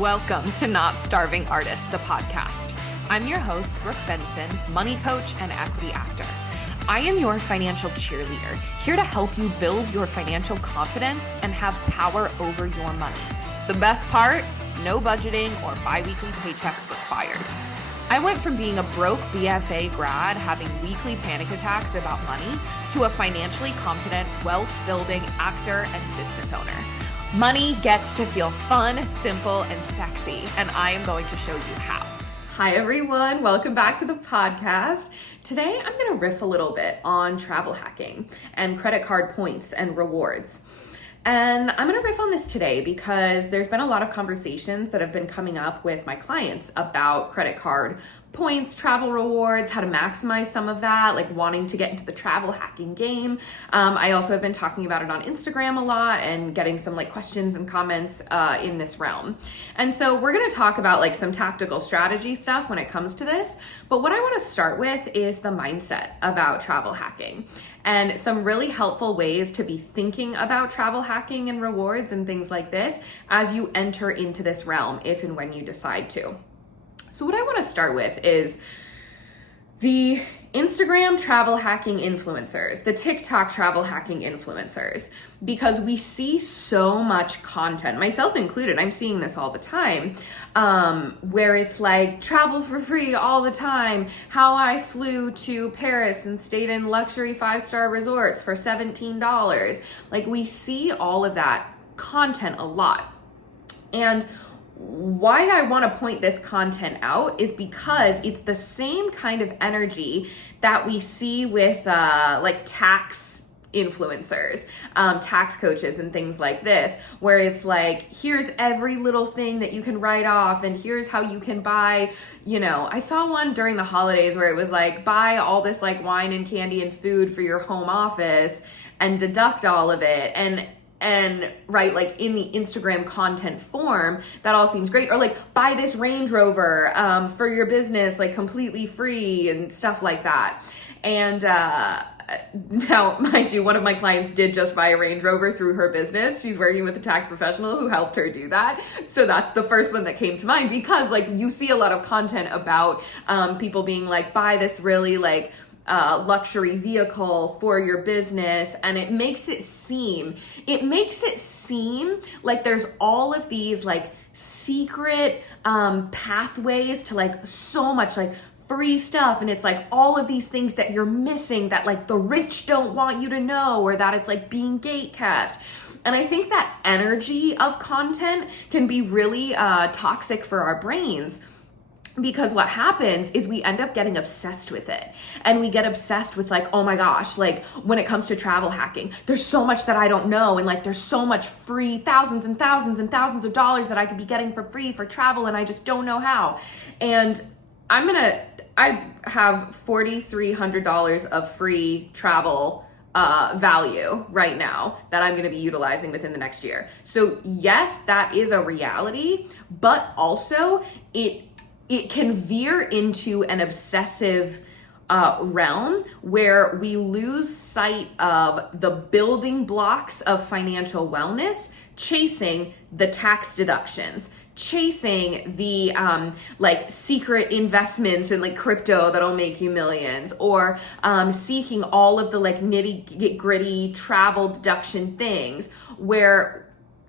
Welcome to Not Starving Artist, the podcast. I'm your host, Brooke Benson, money coach and equity actor. I am your financial cheerleader, here to help you build your financial confidence and have power over your money. The best part, no budgeting or bi-weekly paychecks required. I went from being a broke BFA grad having weekly panic attacks about money to a financially confident, wealth-building actor and business owner. Money gets to feel fun, simple, and sexy, and I am going to show you how. Hi everyone, welcome back to the podcast. Today I'm going to riff a little bit on travel hacking and credit card points and rewards. And I'm going to riff on this today because there's been a lot of conversations that have been coming up with my clients about credit card points, travel rewards, how to maximize some of that, like wanting to get into the travel hacking game. I also have been talking about it on Instagram a lot and getting some like questions and comments in this realm. And so we're going to talk about like some tactical strategy stuff when it comes to this. But what I want to start with is the mindset about travel hacking and some really helpful ways to be thinking about travel hacking and rewards and things like this as you enter into this realm, if and when you decide to. So what I want to start with is the Instagram travel hacking influencers, the TikTok travel hacking influencers, because we see so much content, myself included. I'm seeing this all the time, where it's like travel for free all the time, how I flew to Paris and stayed in luxury 5-star resorts for $17. Like we see all of that content a lot. And why I want to point this content out is because it's the same kind of energy that we see with like tax influencers, tax coaches and things like this, where it's like, here's every little thing that you can write off and here's how you can buy, I saw one during the holidays where it was like, buy all this like wine and candy and food for your home office and deduct all of it. And right, like in the Instagram content form, that all seems great. Or like buy this Range Rover for your business, like completely free and stuff like that. And now, mind you, one of my clients did just buy a Range Rover through her business. She's working with a tax professional who helped her do that. So that's the first one that came to mind because like you see a lot of content about people being like, buy this really like luxury vehicle for your business, and it makes it seem like there's all of these like secret pathways to like so much like free stuff, and it's like all of these things that you're missing that like the rich don't want you to know, or that it's like being gate kept. And I think that energy of content can be really toxic for our brains. Because what happens is we end up getting obsessed with it, and we get obsessed with like, oh my gosh, like when it comes to travel hacking, there's so much that I don't know. And like, there's so much free thousands and thousands and thousands of dollars that I could be getting for free for travel. And I just don't know how. And I have $4,300 of free travel value right now that I'm going to be utilizing within the next year. So yes, that is a reality, but also it can veer into an obsessive realm where we lose sight of the building blocks of financial wellness, chasing the tax deductions, chasing the like secret investments in like crypto that'll make you millions, or seeking all of the like nitty gritty travel deduction things where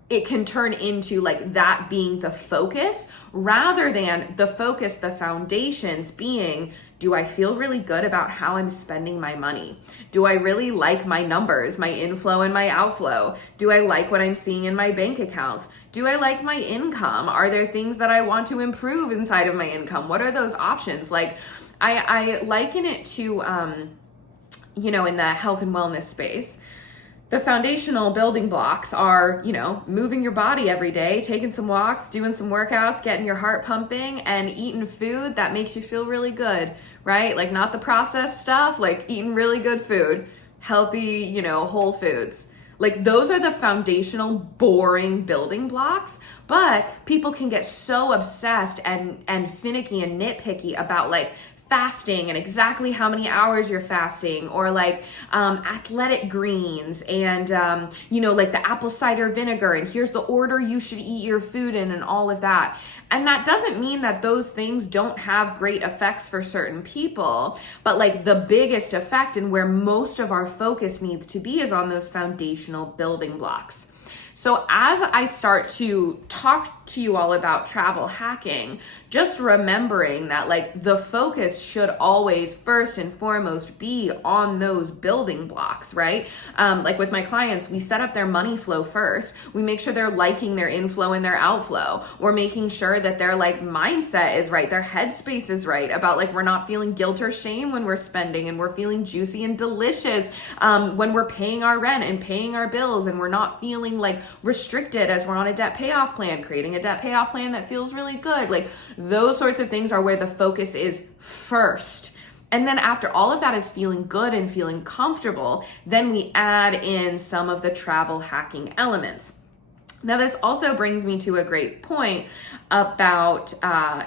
it can turn into like that being the focus rather than the focus, the foundations being, do I feel really good about how I'm spending my money? Do I really like my numbers, my inflow and my outflow? Do I like what I'm seeing in my bank accounts? Do I like my income? Are there things that I want to improve inside of my income? What are those options? Like I liken it to, in the health and wellness space. The foundational building blocks are, moving your body every day, taking some walks, doing some workouts, getting your heart pumping, and eating food that makes you feel really good, right? Like not the processed stuff, like eating really good food, healthy, whole foods. Like those are the foundational, boring building blocks, but people can get so obsessed and finicky and nitpicky about like fasting and exactly how many hours you're fasting, or like athletic greens and like the apple cider vinegar, and here's the order you should eat your food in, and all of that. And that doesn't mean that those things don't have great effects for certain people, but like the biggest effect and where most of our focus needs to be is on those foundational building blocks. So as I start to talk to you all about travel hacking, just remembering that like the focus should always first and foremost be on those building blocks, right? Like with my clients, we set up their money flow first. We make sure they're liking their inflow and their outflow. We're making sure that their like mindset is right, their headspace is right about like we're not feeling guilt or shame when we're spending, and we're feeling juicy and delicious when we're paying our rent and paying our bills, and we're not feeling like restricted as we're on a debt payoff plan, creating a debt payoff plan that feels really good. Like those sorts of things are where the focus is first. And then after all of that is feeling good and feeling comfortable, then we add in some of the travel hacking elements. Now, this also brings me to a great point about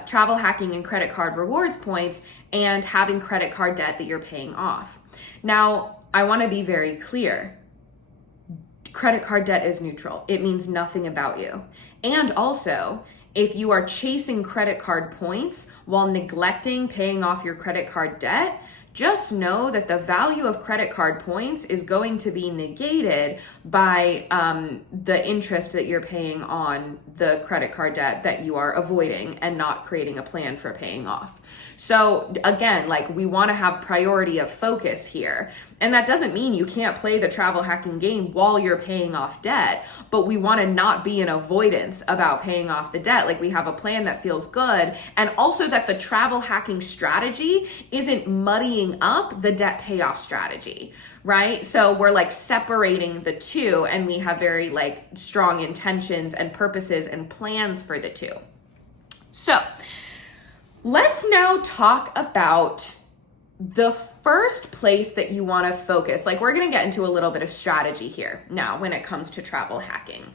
travel hacking and credit card rewards points and having credit card debt that you're paying off. Now, I want to be very clear. Credit card debt is neutral. It means nothing about you. And also, if you are chasing credit card points while neglecting paying off your credit card debt, just know that the value of credit card points is going to be negated by the interest that you're paying on the credit card debt that you are avoiding and not creating a plan for paying off. So again, like we want to have priority of focus here. And that doesn't mean you can't play the travel hacking game while you're paying off debt, but we want to not be in avoidance about paying off the debt. Like we have a plan that feels good, and also that the travel hacking strategy isn't muddying up the debt payoff strategy, right? So we're like separating the two, and we have very like strong intentions and purposes and plans for the two. So let's now talk about the first place that you want to focus. Like we're going to get into a little bit of strategy here now when it comes to travel hacking,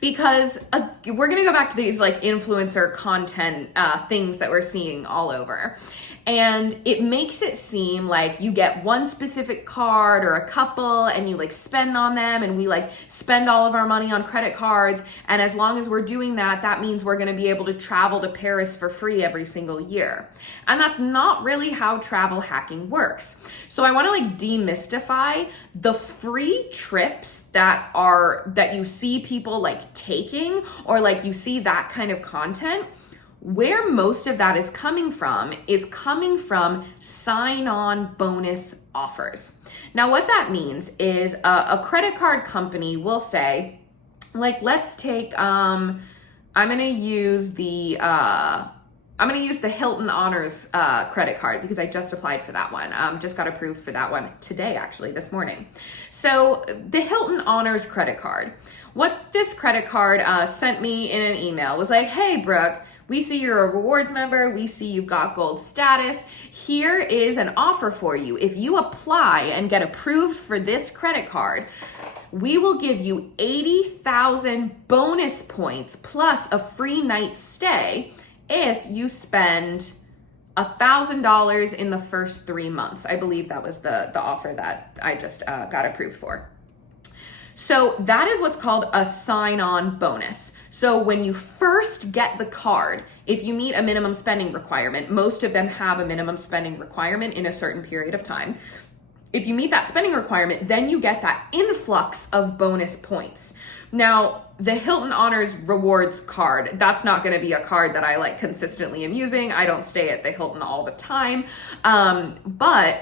because we're going to go back to these like influencer content things that we're seeing all over. And it makes it seem like you get one specific card or a couple and you like spend on them, and we like spend all of our money on credit cards. And as long as we're doing that, that means we're going to be able to travel to Paris for free every single year. And that's not really how travel hacking works. So I want to like demystify the free trips that you see people like taking, or like you see that kind of content. Where most of that is coming from sign-on bonus offers. Now, what that means is a credit card company will say, like, let's take, I'm going to use the Hilton Honors credit card because I just applied for that one. Just got approved for that one today, actually, this morning. So the Hilton Honors credit card, what this credit card sent me in an email was like, hey, Brooke, we see you're a rewards member. We see you've got gold status. Here is an offer for you. If you apply and get approved for this credit card, we will give you 80,000 bonus points plus a free night stay if you spend $1,000 in the first 3 months. I believe that was the offer that I just got approved for. So that is what's called a sign-on bonus. So when you first get the card, if you meet a minimum spending requirement, most of them have a minimum spending requirement in a certain period of time. If you meet that spending requirement, then you get that influx of bonus points. Now, the Hilton Honors Rewards card, that's not going to be a card that I like consistently am using. I don't stay at the Hilton all the time, but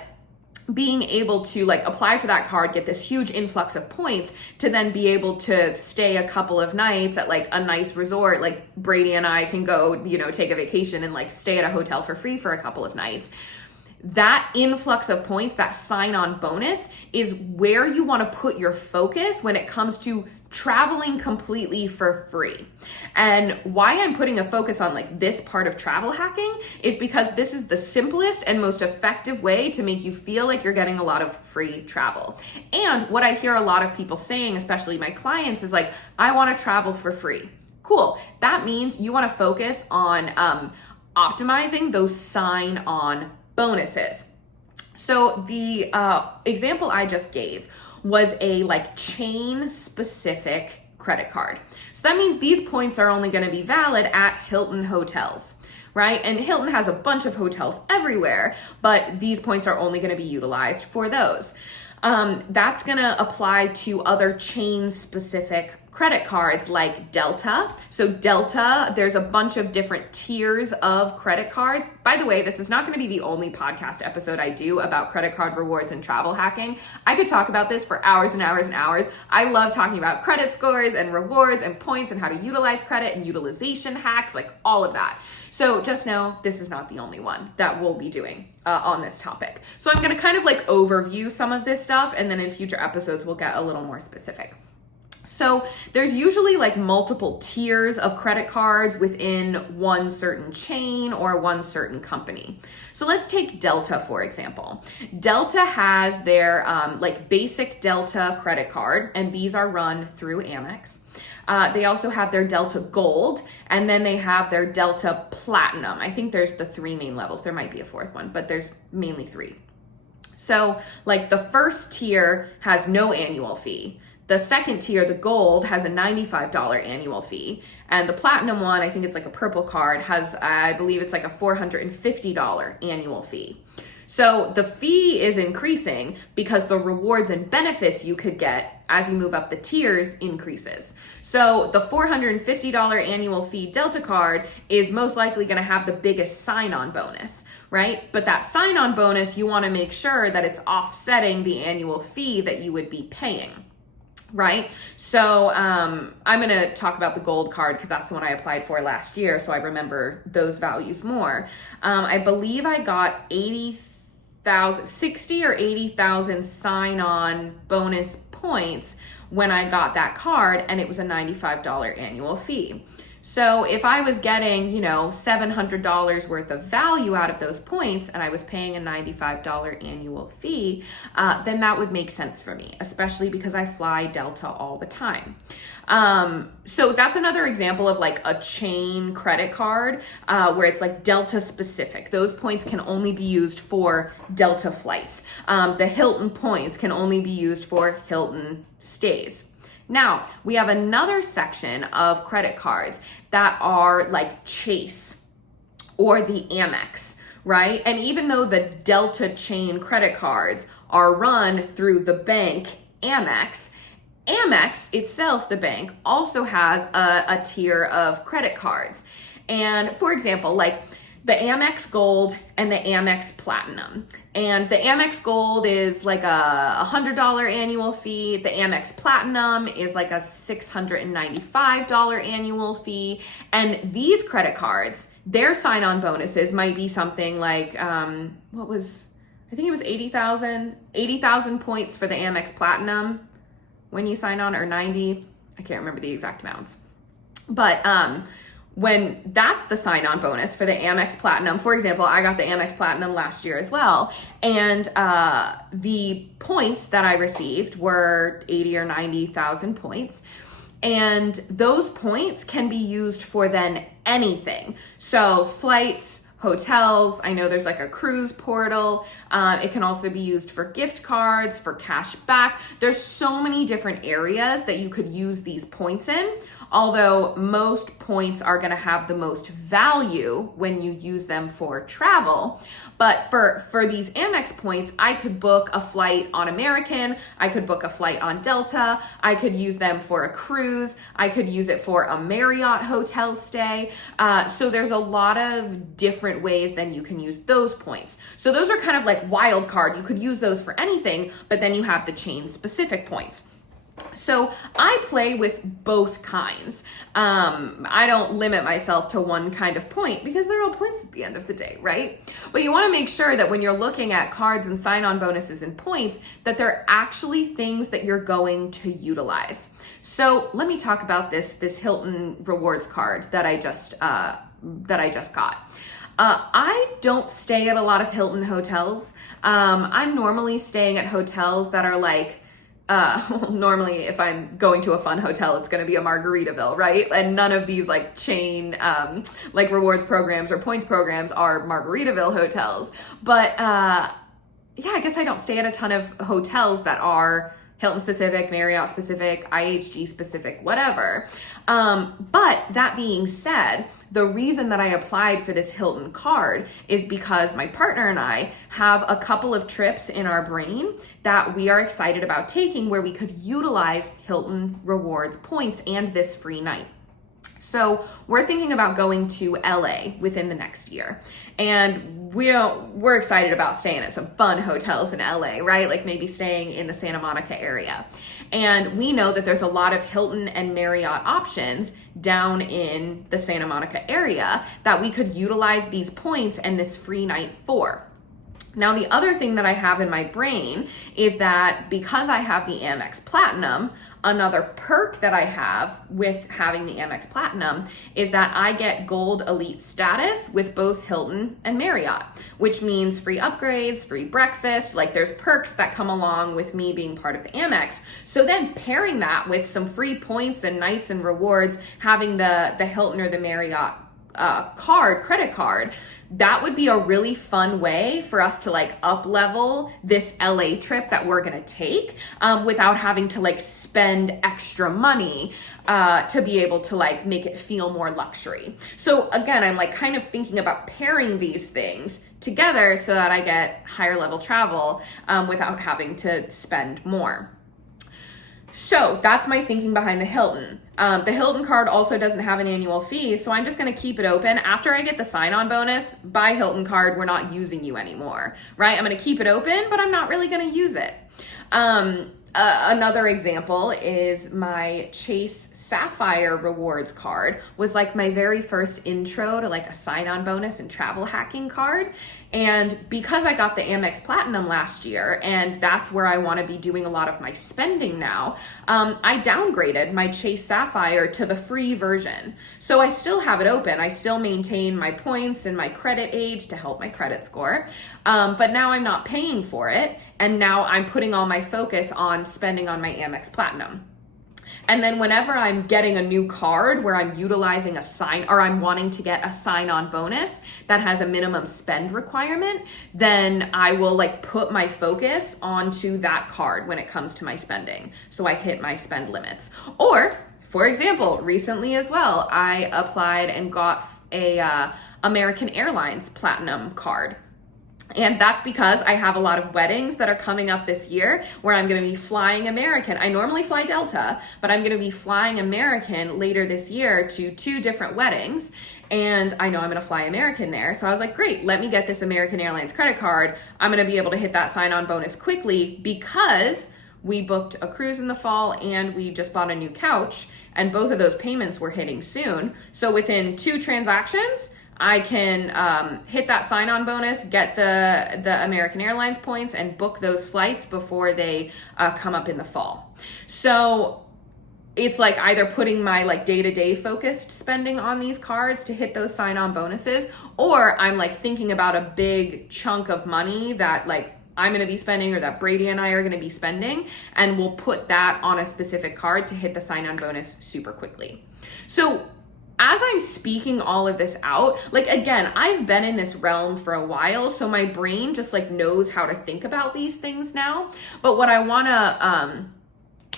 being able to like apply for that card, get this huge influx of points to then be able to stay a couple of nights at like a nice resort, like Brady and I can go, take a vacation and like stay at a hotel for free for a couple of nights. That influx of points, that sign-on bonus, is where you want to put your focus when it comes to traveling completely for free. And why I'm putting a focus on like this part of travel hacking is because this is the simplest and most effective way to make you feel like you're getting a lot of free travel. And what I hear a lot of people saying, especially my clients, is like, I want to travel for free. Cool. That means you want to focus on optimizing those sign-on bonuses. So the example I just gave was a like chain specific credit card. So that means these points are only going to be valid at Hilton hotels, right? And Hilton has a bunch of hotels everywhere, but these points are only going to be utilized for those. That's going to apply to other chain specific credit cards like Delta. So Delta, there's a bunch of different tiers of credit cards. By the way, this is not going to be the only podcast episode I do about credit card rewards and travel hacking. I could talk about this for hours and hours and hours. I love talking about credit scores and rewards and points and how to utilize credit and utilization hacks, like all of that. So just know this is not the only one that we'll be doing on this topic. So I'm going to kind of like overview some of this stuff, and then in future episodes, we'll get a little more specific. So there's usually like multiple tiers of credit cards within one certain chain or one certain company. So let's take Delta, for example. Delta has their like basic Delta credit card, and these are run through Amex. They also have their Delta Gold, and then they have their Delta Platinum. I think there's the three main levels. There might be a fourth one, but there's mainly three. So like the first tier has no annual fee. The second tier, the Gold, has a $95 annual fee. And the Platinum one, I think it's like a purple card, has, I believe it's like a $450 annual fee. So the fee is increasing because the rewards and benefits you could get as you move up the tiers increases. So the $450 annual fee Delta card is most likely going to have the biggest sign-on bonus, right? But that sign-on bonus, you want to make sure that it's offsetting the annual fee that you would be paying. Right? So I'm going to talk about the Gold card because that's the one I applied for last year. So I remember those values more. I believe I got 60 or 80,000 sign-on bonus points when I got that card, and it was a $95 annual fee. So if I was getting, $700 worth of value out of those points and I was paying a $95 annual fee, then that would make sense for me, especially because I fly Delta all the time. So that's another example of like a chain credit card where it's like Delta specific. Those points can only be used for Delta flights. The Hilton points can only be used for Hilton stays. Now, we have another section of credit cards that are like Chase or the Amex, right? And even though the Delta chain credit cards are run through the bank Amex, Amex itself, the bank, also has a tier of credit cards. And for example, like the Amex Gold and the Amex Platinum. And the Amex Gold is like a $100 annual fee. The Amex Platinum is like a $695 annual fee. And these credit cards, their sign-on bonuses might be something like, I think it was 80,000 points for the Amex Platinum when you sign on, or 90. I can't remember the exact amounts. But when that's the sign-on bonus for the Amex Platinum, for example, I got the Amex Platinum last year as well, and the points that I received were 80 or 90,000 points, and those points can be used for then anything. So flights, hotels, I know there's like a cruise portal. It can also be used for gift cards, for cash back. There's so many different areas that you could use these points in, although most points are gonna have the most value when you use them for travel. But for these Amex points, I could book a flight on American, I could book a flight on Delta, I could use them for a cruise, I could use it for a Marriott hotel stay. So there's a lot of different ways then you can use those points. So those are kind of like wild card. You could use those for anything, but then you have the chain specific points. So I play with both kinds. I don't limit myself to one kind of point because they're all points at the end of the day, right? But you want to make sure that when you're looking at cards and sign-on bonuses and points, that they're actually things that you're going to utilize. So let me talk about this Hilton rewards card that I just got. I don't stay at a lot of Hilton hotels. I'm normally staying at hotels that are like normally if I'm going to a fun hotel, it's going to be a Margaritaville, right? And none of these like chain, like rewards programs or points programs are Margaritaville hotels. But yeah, I guess I don't stay at a ton of hotels that are Hilton specific, Marriott specific, IHG specific, whatever. But that being said, the reason that I applied for this Hilton card is because my partner and I have a couple of trips in our brain that we are excited about taking where we could utilize Hilton rewards points and this free night. So we're thinking about going to LA within the next year. And we're excited about staying at some fun hotels in LA, right? Like maybe staying in the Santa Monica area. And we know that there's a lot of Hilton and Marriott options down in the Santa Monica area that we could utilize these points and this free night for. Now, the other thing that I have in my brain is that because I have the Amex Platinum, another perk that I have with having the Amex Platinum is that I get Gold Elite status with both Hilton and Marriott, which means free upgrades, free breakfast, like there's perks that come along with me being part of the Amex. So then pairing that with some free points and nights and rewards, having the Hilton or the Marriott credit card, that would be a really fun way for us to like up level this LA trip that we're gonna take without having to like spend extra money to be able to like make it feel more luxury. So again, I'm like kind of thinking about pairing these things together so that I get higher level travel without having to spend more. So that's my thinking behind the Hilton. The Hilton card also doesn't have an annual fee, so I'm just gonna keep it open. After I get the sign-on bonus, buy Hilton card, we're not using you anymore, right? I'm gonna keep it open, but I'm not really gonna use it. Another example is my Chase Sapphire rewards card was like my very first intro to like a sign-on bonus and travel hacking card. And because I got the Amex Platinum last year, and that's where I want to be doing a lot of my spending now, I downgraded my Chase Sapphire to the free version. So I still have it open. I still maintain my points and my credit age to help my credit score. But now I'm not paying for it. And now I'm putting all my focus on spending on my Amex Platinum. And then whenever I'm getting a new card where I'm utilizing I'm wanting to get a sign-on bonus that has a minimum spend requirement, then I will like put my focus onto that card when it comes to my spending. So I hit my spend limits. Or, for example, recently as well, I applied and got a American Airlines Platinum card. And that's because I have a lot of weddings that are coming up this year where I'm going to be flying American. I normally fly Delta, but I'm going to be flying American later this year to 2 different weddings. And I know I'm going to fly American there. So I was like, great, let me get this American Airlines credit card. I'm going to be able to hit that sign-on bonus quickly because we booked a cruise in the fall and we just bought a new couch. And both of those payments were hitting soon. So within 2 transactions, I can hit that sign-on bonus, get the American Airlines points, and book those flights before they come up in the fall. So it's like either putting my like day-to-day focused spending on these cards to hit those sign-on bonuses, or I'm like thinking about a big chunk of money that like I'm going to be spending or that Brady and I are going to be spending, and we'll put that on a specific card to hit the sign-on bonus super quickly. So as I'm speaking all of this out, like again, I've been in this realm for a while, so my brain just like knows how to think about these things now. But what I want to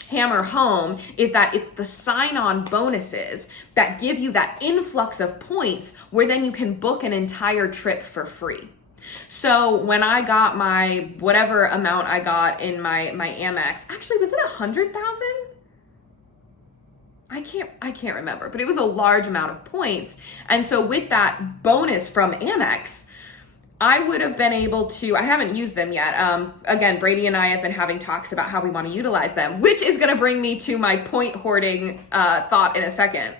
hammer home is that it's the sign-on bonuses that give you that influx of points where then you can book an entire trip for free. So when I got my whatever amount I got in my Amex, actually was it 100,000? I can't remember, but it was a large amount of points. And so with that bonus from Amex, I would have been able to, I haven't used them yet. Again, Brady and I have been having talks about how we want to utilize them, which is going to bring me to my point hoarding thought in a second.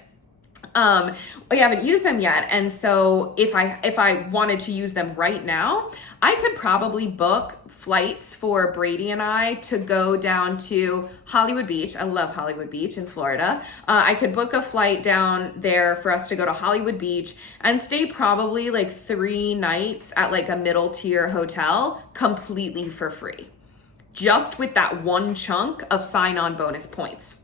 We haven't used them yet. And so if I wanted to use them right now, I could probably book flights for Brady and I to go down to Hollywood Beach. I love Hollywood Beach in Florida. I could book a flight down there for us to go to Hollywood Beach and stay probably like 3 nights at like a middle tier hotel completely for free. just with that one chunk of sign-on bonus points.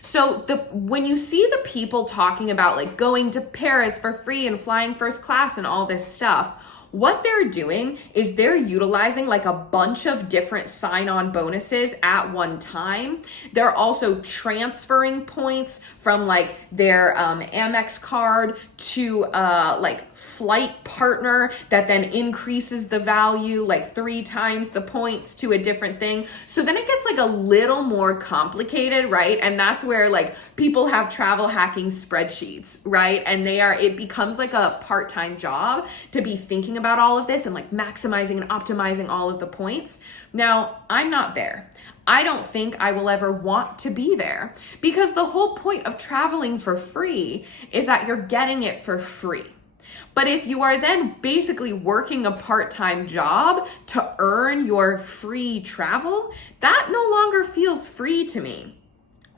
So when you see the people talking about like going to Paris for free and flying first class and all this stuff, what they're doing is they're utilizing like a bunch of different sign-on bonuses at one time. They're also transferring points from like their Amex card to like flight partner that then increases the value like 3 times the points to a different thing. So then it gets like a little more complicated, right? And that's where like people have travel hacking spreadsheets, right? And it becomes like a part-time job to be thinking about all of this and like maximizing and optimizing all of the points. Now, I'm not there. I don't think I will ever want to be there, because the whole point of traveling for free is that you're getting it for free. But if you are then basically working a part-time job to earn your free travel, that no longer feels free to me.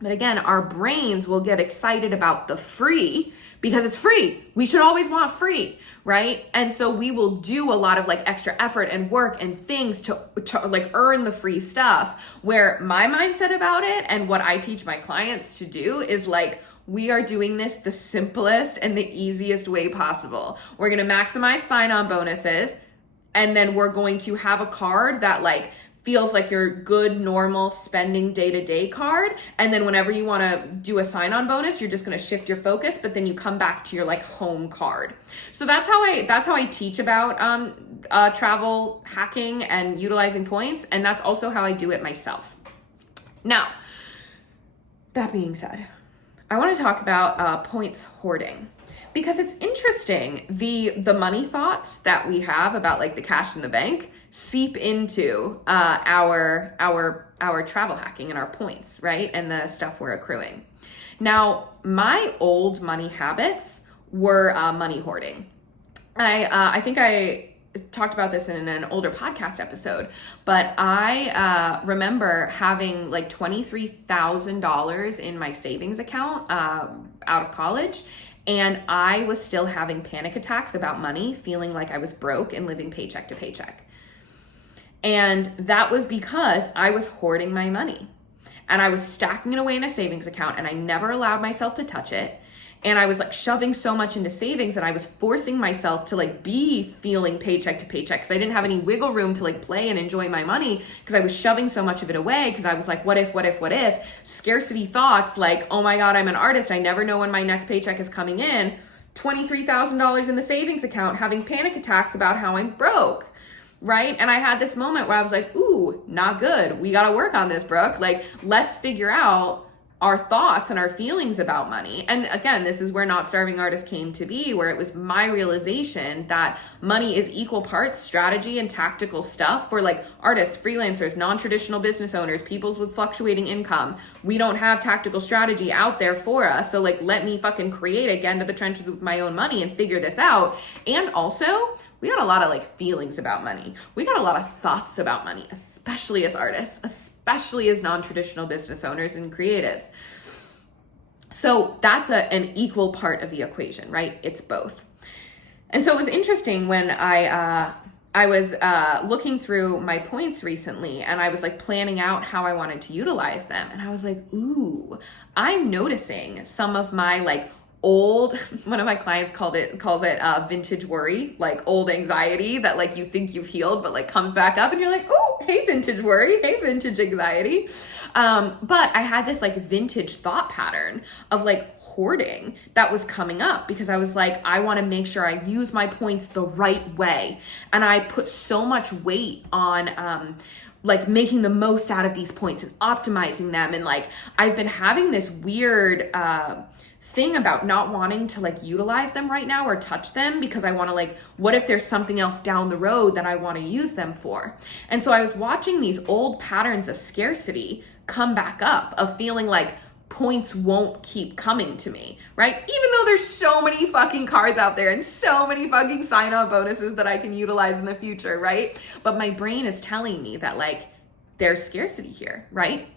But again, our brains will get excited about the free because it's free. We should always want free, right? And so we will do a lot of like extra effort and work and things to like earn the free stuff, where my mindset about it and what I teach my clients to do is like, we are doing this the simplest and the easiest way possible. We're going to maximize sign-on bonuses, and then we're going to have a card that like feels like your good, normal spending day-to-day card. And then whenever you want to do a sign-on bonus, you're just going to shift your focus, but then you come back to your like home card. So that's how I teach about travel hacking and utilizing points. And that's also how I do it myself. Now, that being said, I want to talk about points hoarding, because it's interesting. The money thoughts that we have about like the cash in the bank seep into our travel hacking and our points, right? And the stuff we're accruing. Now, my old money habits were money hoarding. I think I talked about this in an older podcast episode, but I remember having like $23,000 in my savings account out of college. And I was still having panic attacks about money, feeling like I was broke and living paycheck to paycheck. And that was because I was hoarding my money, and I was stacking it away in a savings account, and I never allowed myself to touch it. And I was like shoving so much into savings, and I was forcing myself to like be feeling paycheck to paycheck, because I didn't have any wiggle room to like play and enjoy my money, because I was shoving so much of it away, because I was like, what if, scarcity thoughts like, oh my God, I'm an artist, I never know when my next paycheck is coming in, $23,000 in the savings account, having panic attacks about how I'm broke. Right? And I had this moment where I was like, ooh, not good. We got to work on this, Brooke. Like, let's figure out our thoughts and our feelings about money. And again, this is where Not Starving Artist came to be, where it was my realization that money is equal parts strategy and tactical stuff for like artists, freelancers, non-traditional business owners, peoples with fluctuating income. We don't have tactical strategy out there for us. So like, let me fucking create, get into the trenches with my own money and figure this out. And also, we got a lot of like feelings about money. We got a lot of thoughts about money, especially as artists, especially as non-traditional business owners and creatives. So that's an equal part of the equation, right? It's both. And so it was interesting when I was looking through my points recently, and I was like planning out how I wanted to utilize them. And I was like, ooh, I'm noticing some of my like old, one of my clients calls it vintage worry, like old anxiety that like you think you've healed, but like comes back up and you're like, oh, hey, vintage worry, hey, vintage anxiety. But I had this like vintage thought pattern of like hoarding that was coming up, because I was like, I want to make sure I use my points the right way. And I put so much weight on, like making the most out of these points and optimizing them. And like, I've been having this weird, thing about not wanting to like utilize them right now or touch them, because I want to like, what if there's something else down the road that I want to use them for? And so I was watching these old patterns of scarcity come back up, of feeling like points won't keep coming to me, right? Even though there's so many fucking cards out there and so many fucking sign-on bonuses that I can utilize in the future, right? But my brain is telling me that like, there's scarcity here, right?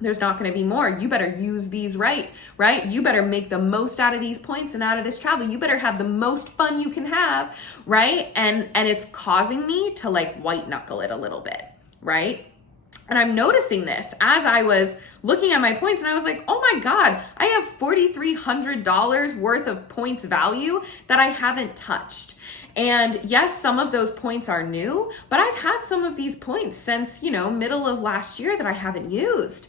There's not going to be more. You better use these right? You better make the most out of these points and out of this travel. You better have the most fun you can have, right? And it's causing me to like white knuckle it a little bit, right? And I'm noticing this as I was looking at my points, and I was like, oh my God, I have $4,300 worth of points value that I haven't touched. And yes, some of those points are new, but I've had some of these points since, middle of last year that I haven't used.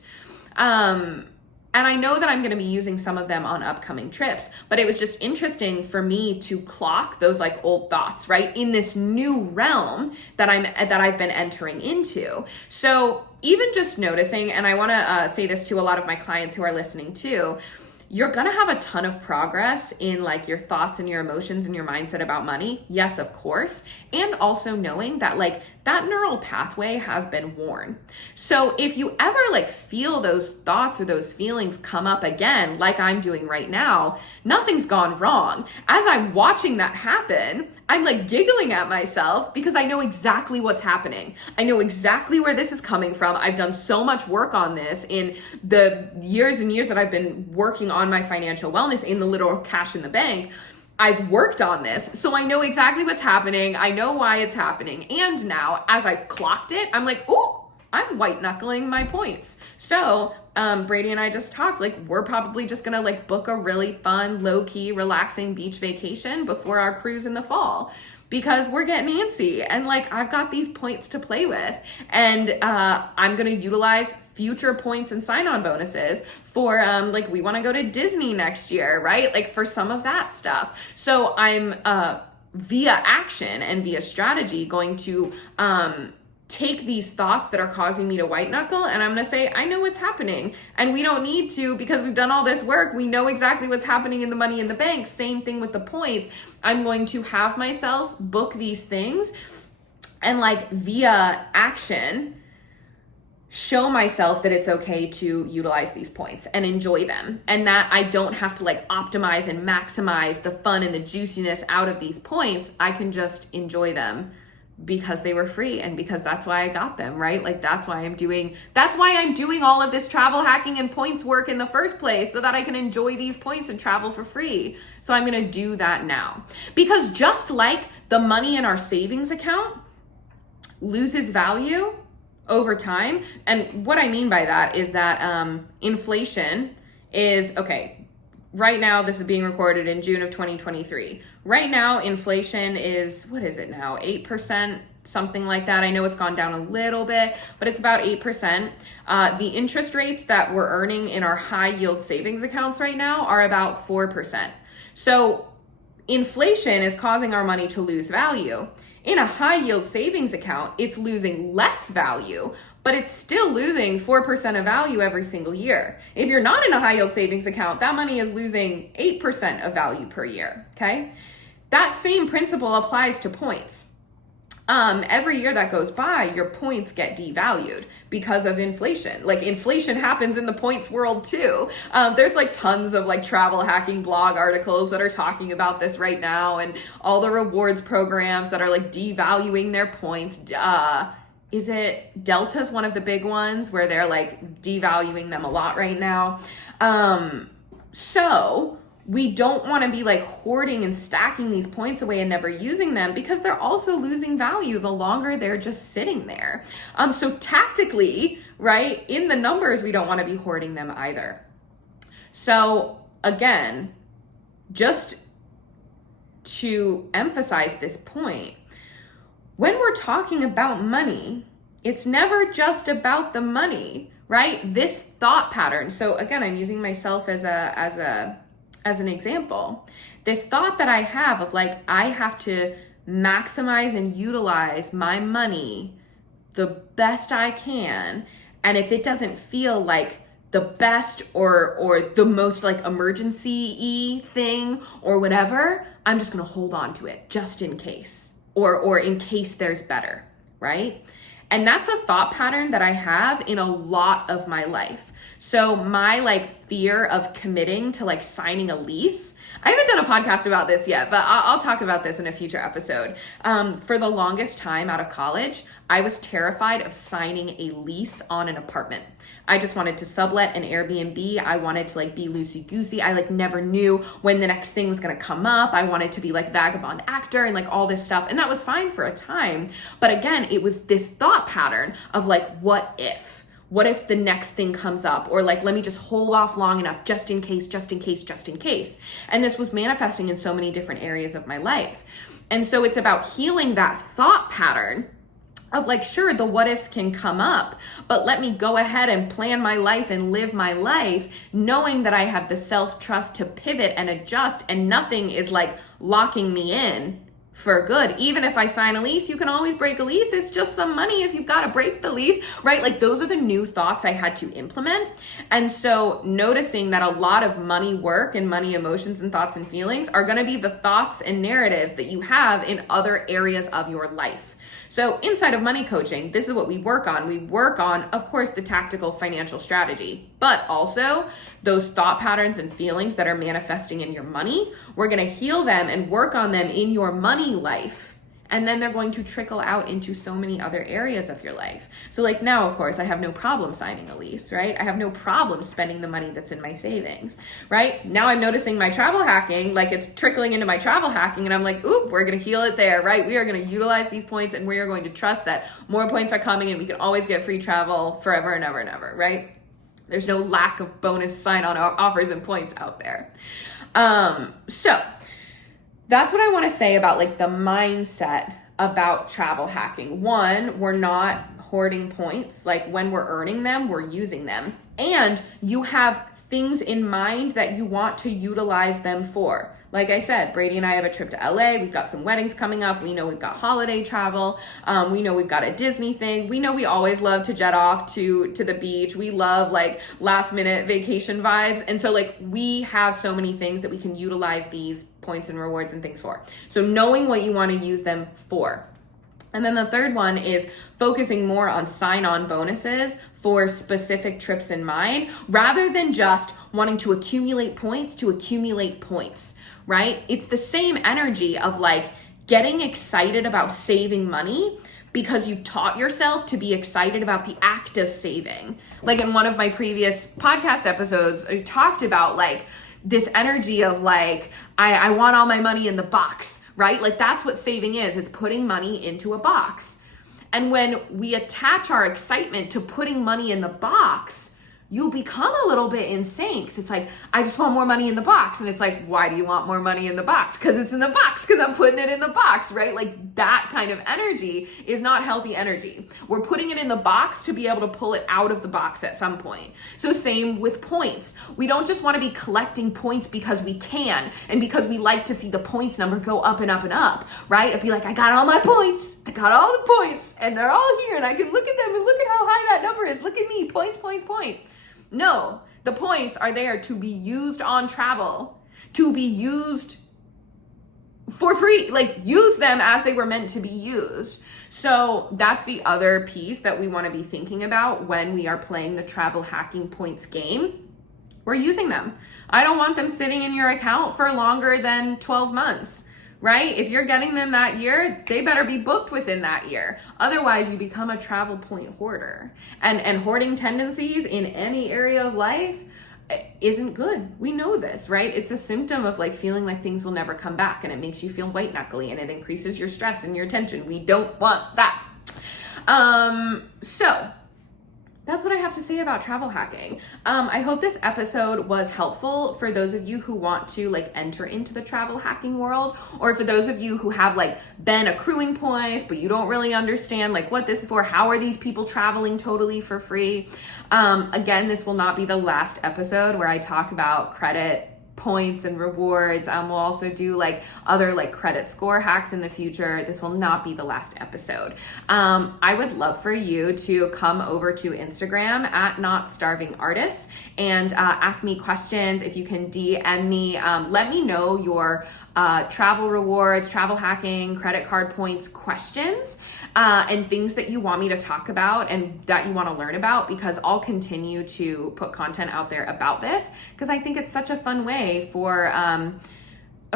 And I know that I'm going to be using some of them on upcoming trips, but it was just interesting for me to clock those like old thoughts, right? In this new realm that I've been entering into. So even just noticing, and I want to say this to a lot of my clients who are listening too, you're going to have a ton of progress in like your thoughts and your emotions and your mindset about money. Yes, of course. And also knowing that like that neural pathway has been worn. So if you ever like feel those thoughts or those feelings come up again, like I'm doing right now, nothing's gone wrong. As I'm watching that happen, I'm like giggling at myself because I know exactly what's happening. I know exactly where this is coming from. I've done so much work on this in the years and years that I've been working on my financial wellness in the little cash in the bank. I've worked on this, so I know exactly what's happening. I know why it's happening. And now as I clocked it, I'm like, oh, I'm white knuckling my points. So Brady and I just talked, like, we're probably just gonna like book a really fun, low-key, relaxing beach vacation before our cruise in the fall, because we're getting antsy and like I've got these points to play with, and I'm gonna utilize future points and sign-on bonuses for like we want to go to Disney next year, right? Like for some of that stuff. So I'm via action and via strategy going to take these thoughts that are causing me to white knuckle, and I'm going to say, I know what's happening, and we don't need to, because we've done all this work. We know exactly what's happening in the money in the bank. Same thing with the points. I'm going to have myself book these things and like via action show myself that it's okay to utilize these points and enjoy them, and that I don't have to like optimize and maximize the fun and the juiciness out of these points. I can just enjoy them because they were free, and because that's why I got them, right? Like that's why I'm doing all of this travel hacking and points work in the first place, so that I can enjoy these points and travel for free. So I'm going to do that now, because just like the money in our savings account loses value over time. And what I mean by that is that inflation is, okay, right now this is being recorded in June of 2023. Right now, inflation is, what is it now? 8%, something like that. I know it's gone down a little bit, but it's about 8%. The interest rates that we're earning in our high yield savings accounts right now are about 4%. So inflation is causing our money to lose value. In a high yield savings account, it's losing less value, but it's still losing 4% of value every single year. If you're not in a high yield savings account, that money is losing 8% of value per year, okay? That same principle applies to points. Every year that goes by, your points get devalued because of inflation. Like inflation happens in the points world too. There's like tons of like travel hacking blog articles that are talking about this right now, and all the rewards programs that are like devaluing their points. Is it Delta's one of the big ones where they're like devaluing them a lot right now? So we don't want to be like hoarding and stacking these points away and never using them, because they're also losing value the longer they're just sitting there. So tactically, right, in the numbers, we don't want to be hoarding them either. So again, just to emphasize this point, when we're talking about money, it's never just about the money, right? This thought pattern. So again, I'm using myself as an example. This thought that I have of like, I have to maximize and utilize my money the best I can. And if it doesn't feel like the best or the most like emergency-y thing or whatever, I'm just going to hold on to it just in case, or in case there's better, right? And that's a thought pattern that I have in a lot of my life. So my like fear of committing to like signing a lease, I haven't done a podcast about this yet, but I'll talk about this in a future episode. For the longest time out of college, I was terrified of signing a lease on an apartment. I just wanted to sublet an Airbnb. I wanted to like be loosey-goosey. I like never knew when the next thing was gonna come up. I wanted to be like vagabond actor and like all this stuff. And that was fine for a time. But again, it was this thought pattern of like, what if? What if the next thing comes up? Or like, let me just hold off long enough just in case, just in case, just in case. And this was manifesting in so many different areas of my life. And so it's about healing that thought pattern of like, sure, the what ifs can come up, but let me go ahead and plan my life and live my life knowing that I have the self-trust to pivot and adjust, and nothing is like locking me in for good. Even if I sign a lease, you can always break a lease. It's just some money if you've got to break the lease, right? Like those are the new thoughts I had to implement. And so noticing that a lot of money work and money emotions and thoughts and feelings are going to be the thoughts and narratives that you have in other areas of your life. So inside of money coaching, this is what we work on. We work on, of course, the tactical financial strategy, but also those thought patterns and feelings that are manifesting in your money. We're going to heal them and work on them in your money life. And then they're going to trickle out into so many other areas of your life. So like now, of course, I have no problem signing a lease, right? I have no problem spending the money that's in my savings, right? Now I'm noticing my travel hacking, like it's trickling into my travel hacking, and I'm like, oop, we're going to heal it there, right? We are going to utilize these points, and we are going to trust that more points are coming and we can always get free travel forever and ever and ever, right? There's no lack of bonus sign-on offers and points out there. So that's what I want to say about like the mindset about travel hacking. One, we're not hoarding points. Like when we're earning them, we're using them. And you have things in mind that you want to utilize them for. Like I said, Brady and I have a trip to LA. We've got some weddings coming up. We know we've got holiday travel. We know we've got a Disney thing. We know we always love to jet off to the beach. We love like last minute vacation vibes. And so like we have so many things that we can utilize these points and rewards and things for. So knowing what you want to use them for. And then the third one is focusing more on sign-on bonuses for specific trips in mind, rather than just wanting to accumulate points, right? It's the same energy of like getting excited about saving money because you taught yourself to be excited about the act of saving. Like in one of my previous podcast episodes, I talked about like this energy of like, I want all my money in the box, right? Like that's what saving is. It's putting money into a box. And when we attach our excitement to putting money in the box, you'll become a little bit insane. Because it's like, I just want more money in the box. And it's like, why do you want more money in the box? Because it's in the box, because I'm putting it in the box, right? Like that kind of energy is not healthy energy. We're putting it in the box to be able to pull it out of the box at some point. So same with points. We don't just want to be collecting points because we can and because we like to see the points number go up and up and up, right? I'd be like, I got all my points. I got all the points and they're all here and I can look at them and look at how high that number is. Look at me, points, points, points. No, the points are there to be used on travel, to be used for free, like use them as they were meant to be used. So that's the other piece that we want to be thinking about when we are playing the travel hacking points game. We're using them. I don't want them sitting in your account for longer than 12 months. Right? If you're getting them that year, they better be booked within that year. Otherwise, you become a travel point hoarder. And hoarding tendencies in any area of life isn't good. We know this, right? It's a symptom of like feeling like things will never come back, and it makes you feel white knuckly and it increases your stress and your tension. We don't want that. So that's what I have to say about travel hacking. I hope this episode was helpful for those of you who want to like enter into the travel hacking world, or for those of you who have like been accruing points, but you don't really understand like what this is for. How are these people traveling totally for free? Again, this will not be the last episode where I talk about credit points and rewards. We'll also do like other like credit score hacks in the future. This will not be the last episode. I would love for you to come over to Instagram at notstarvingartists and ask me questions. If you can DM me, let me know your travel rewards, travel hacking, credit card points questions, and things that you want me to talk about and that you want to learn about, because I'll continue to put content out there about this because I think it's such a fun way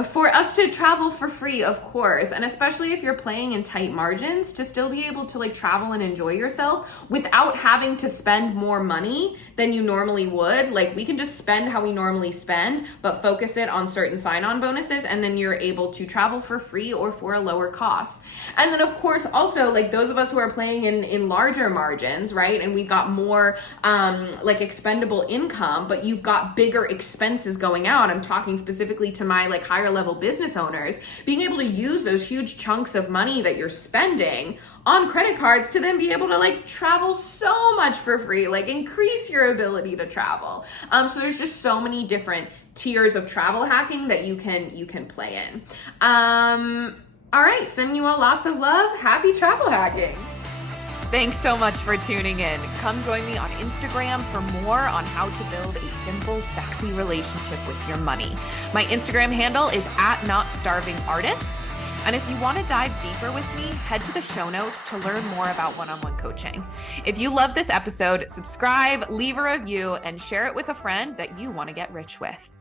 For us to travel for free, of course. And especially if you're playing in tight margins, to still be able to like travel and enjoy yourself without having to spend more money than you normally would. Like we can just spend how we normally spend, but focus it on certain sign-on bonuses, and then you're able to travel for free or for a lower cost. And then of course also like those of us who are playing in larger margins, right? And we've got more like expendable income, but you've got bigger expenses going out. I'm talking specifically to my like higher level business owners, being able to use those huge chunks of money that you're spending on credit cards to then be able to like travel so much for free, like increase your ability to travel. So there's just so many different tiers of travel hacking that you can play in. All right, sending you all lots of love. Happy travel hacking. Thanks so much for tuning in. Come join me on Instagram for more on how to build a simple, sexy relationship with your money. My Instagram handle is @NotStarvingArtists. And if you want to dive deeper with me, head to the show notes to learn more about one-on-one coaching. If you love this episode, subscribe, leave a review, and share it with a friend that you want to get rich with.